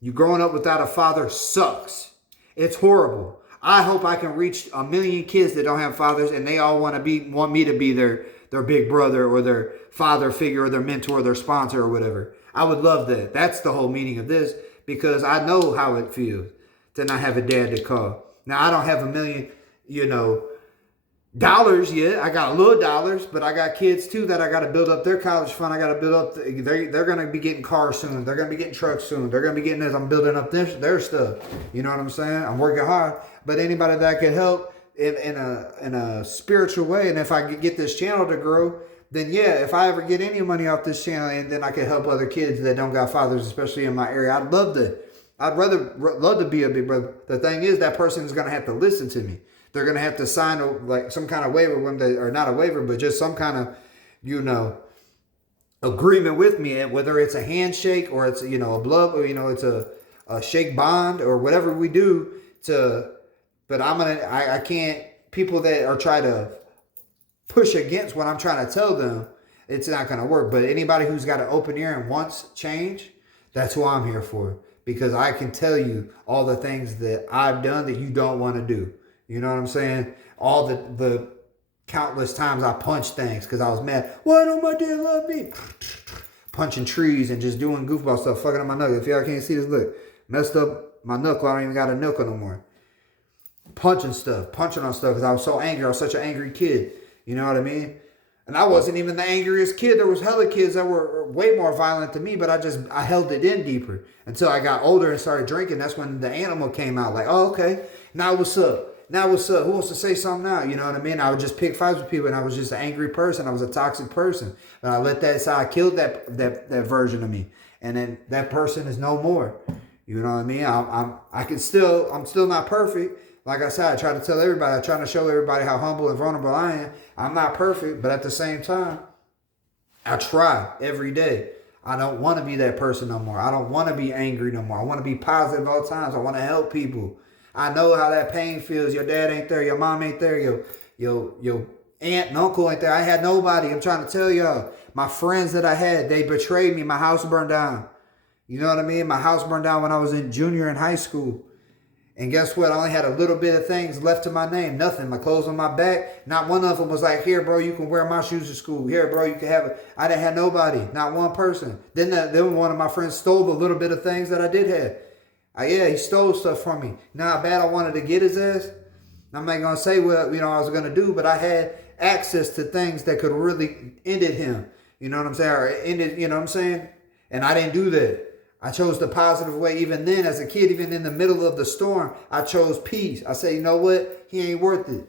You growing up without a father sucks. It's horrible. I hope I can reach 1 million kids that don't have fathers and they all want me to be their big brother or their father figure or their mentor or their sponsor or whatever. I would love that. That's the whole meaning of this, because I know how it feels to not have a dad to call. Now, I don't have 1 million, you know, dollars yet. I got a little dollars, but I got kids too that I got to build up their college fund. I got to build up. They're going to be getting cars soon. They're going to be getting trucks soon. They're going to be getting this. I'm building up their stuff. You know what I'm saying? I'm working hard. But anybody that can help in a spiritual way, and if I could get this channel to grow, then yeah, if I ever get any money off this channel, and then I can help other kids that don't got fathers, especially in my area, I'd love to. I'd love to be a big brother. The thing is, that person is going to have to listen to me. They're going to have to sign like some kind of waiver when they, or not a waiver, but just some kind of, you know, agreement with me. And whether it's a handshake or it's, you know, a blood, or, you know, it's a shake bond or whatever we do but I can't, people that are trying to push against what I'm trying to tell them, It's not going to work. But anybody who's got an open ear and wants change, that's who I'm here for. Because I can tell you all the things that I've done that you don't want to do. You know what I'm saying? All the countless times I punched things because I was mad. Why don't my dad love me? Punching trees and just doing goofball stuff, fucking up my knuckle. If y'all can't see this, look. Messed up my knuckle. I don't even got a knuckle no more. Punching on stuff because I was so angry. I was such an angry kid. You know what I mean? And I wasn't even the angriest kid. There was hella kids that were way more violent than me, but I held it in deeper until I got older and started drinking. That's when the animal came out. Like, oh, okay. Now what's up? Now what's up? Who wants to say something now? You know what I mean? I would just pick fights with people, and I was just an angry person. I was a toxic person. But I let that side, I killed that version of me. And then that person is no more. You know what I mean? I'm still not perfect. Like I said, I try to tell everybody, I try to show everybody how humble and vulnerable I am. I'm not perfect, but at the same time, I try every day. I don't want to be that person no more. I don't want to be angry no more. I want to be positive all times. I want to help people. I know how that pain feels. Your dad ain't there. Your mom ain't there. Your aunt and uncle ain't there. I had nobody. I'm trying to tell y'all. My friends that I had, they betrayed me. My house burned down. You know what I mean? My house burned down when I was in junior in high school. And guess what? I only had a little bit of things left to my name. Nothing. My clothes on my back. Not one of them was like, here, bro, you can wear my shoes to school. Here, bro, you can have it. I didn't have nobody. Not one person. Then one of my friends stole the little bit of things that I did have. He stole stuff from me. Now how bad I wanted to get his ass. I'm not going to say what I was going to do, but I had access to things that could really ended him. You know what I'm saying? Or ended, you know what I'm saying? And I didn't do that. I chose the positive way. Even then, as a kid, even in the middle of the storm, I chose peace. I say, you know what? He ain't worth it.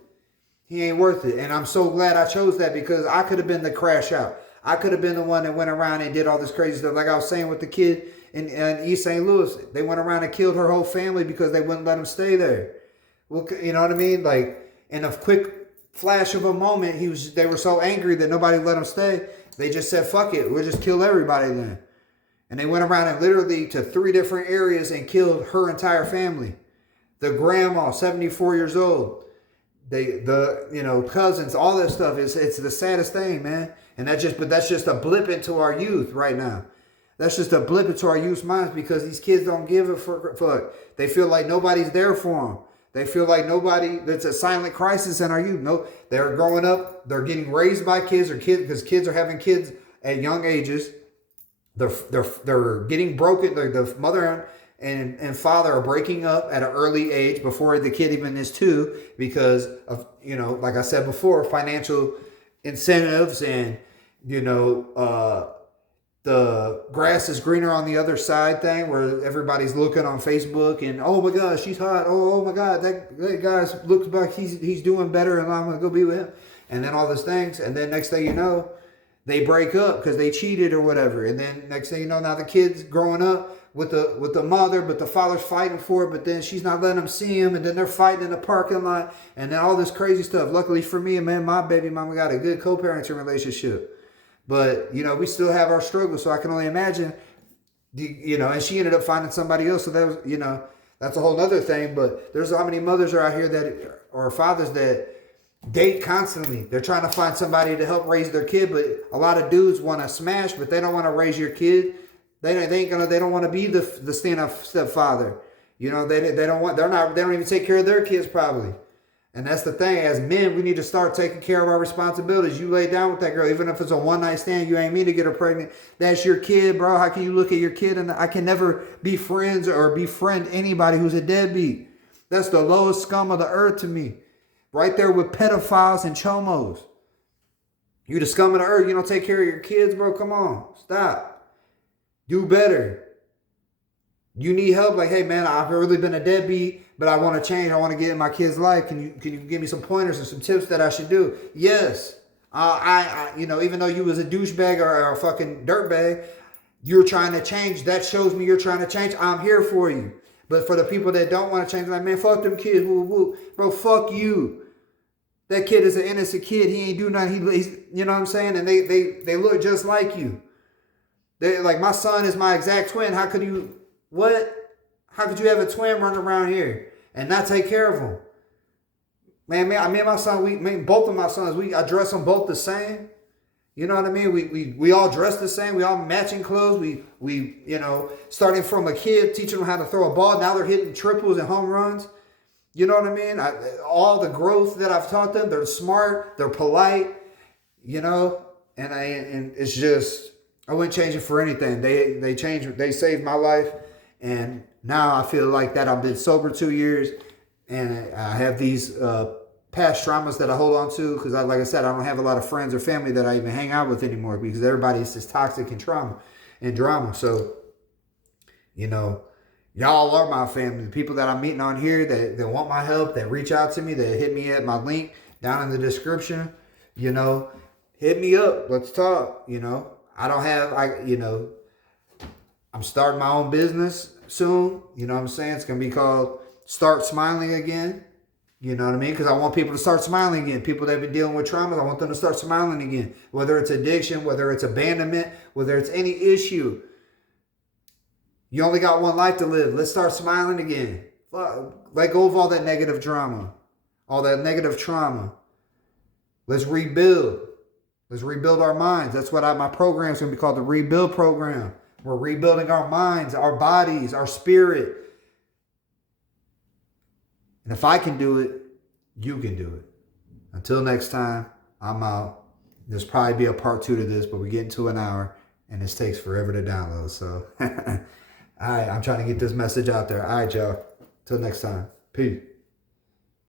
He ain't worth it. And I'm so glad I chose that because I could have been the crash out. I could have been the one that went around and did all this crazy stuff. Like I was saying with the kid in East St. Louis, they went around and killed her whole family because they wouldn't let him stay there. Well, you know what I mean? Like in a quick flash of a moment, they were so angry that nobody let him stay. They just said, fuck it. We'll just kill everybody then. And they went around and literally to 3 different areas and killed her entire family. The grandma, 74 years old. The cousins, all that stuff. It's the saddest thing, man. And that's just a blip into our youth right now. That's just a blip into our youth's minds because these kids don't give a fuck. They feel like nobody's there for them. They feel like that's a silent crisis in our youth. No, they're growing up. They're getting raised by kids because kids are having kids at young ages. They're getting broken. The mother and father are breaking up at an early age before the kid even is 2 because of, like I said before, financial incentives and, the grass is greener on the other side thing where everybody's looking on Facebook and, oh my God, she's hot. Oh my God, that guy looks like he's doing better and I'm going to go be with him. And then all these things. And then next thing you know, they break up because they cheated or whatever. And then next thing you know, now the kid's growing up with the mother, but the father's fighting for it, but then she's not letting him see him. And then they're fighting in the parking lot and then all this crazy stuff. Luckily for me, man, my baby mama got a good co-parenting relationship. But, we still have our struggles. So I can only imagine, and she ended up finding somebody else. So that was, that's a whole other thing. But there's how many mothers are out here or fathers that date constantly. They're trying to find somebody to help raise their kid. But a lot of dudes want to smash, but they don't want to raise your kid. They don't want to be the stand-up stepfather. They don't even take care of their kids probably. And that's the thing. As men, we need to start taking care of our responsibilities. You lay down with that girl, even if it's a one-night stand, you ain't mean to get her pregnant. That's your kid, bro. How can you look at your kid and I can never be friends or befriend anybody who's a deadbeat? That's the lowest scum of the earth to me. Right there with pedophiles and chomos. You the scum of the earth. You don't take care of your kids, bro. Come on. Stop. Do better. You need help. Like, hey, man, I've really been a deadbeat, but I want to change. I want to get in my kid's life. Can you give me some pointers and some tips that I should do? Yes. Even though you was a douchebag or a fucking dirtbag, you're trying to change. That shows me you're trying to change. I'm here for you. But for the people that don't want to change, like, man, fuck them kids. Woo, woo. Bro, fuck you. That kid is an innocent kid. He ain't do nothing. He's, you know what I'm saying? And they look just like you. They like, my son is my exact twin. How could you have a twin running around here and not take care of him? Man, me and my son, both of my sons, I dress them both the same. You know what I mean? We all dress the same. We all matching clothes. We starting from a kid, teaching them how to throw a ball. Now they're hitting triples and home runs. You know what I mean? All the growth that I've taught them, they're smart, they're polite, and it's just, I wouldn't change it for anything. They saved my life, and now I feel like that I've been sober 2 years, and I have these past traumas that I hold on to because, like I said, I don't have a lot of friends or family that I even hang out with anymore because everybody's just toxic and drama. So, y'all are my family. The people that I'm meeting on here that want my help, that reach out to me, that hit me at my link down in the description, hit me up. Let's talk. I'm starting my own business soon. You know what I'm saying? It's going to be called Start Smiling Again. You know what I mean? Because I want people to start smiling again. People that have been dealing with trauma, I want them to start smiling again. Whether it's addiction, whether it's abandonment, whether it's any issue. You only got one life to live. Let's start smiling again. Let go of all that negative drama. All that negative trauma. Let's rebuild. Let's rebuild our minds. That's what my program is going to be called, the Rebuild Program. We're rebuilding our minds, our bodies, our spirit. And if I can do it, you can do it. Until next time, I'm out. There's probably be a part 2 to this, but we're getting to an hour, and this takes forever to download. So, all right, I'm trying to get this message out there. All right, y'all. Till next time. Peace.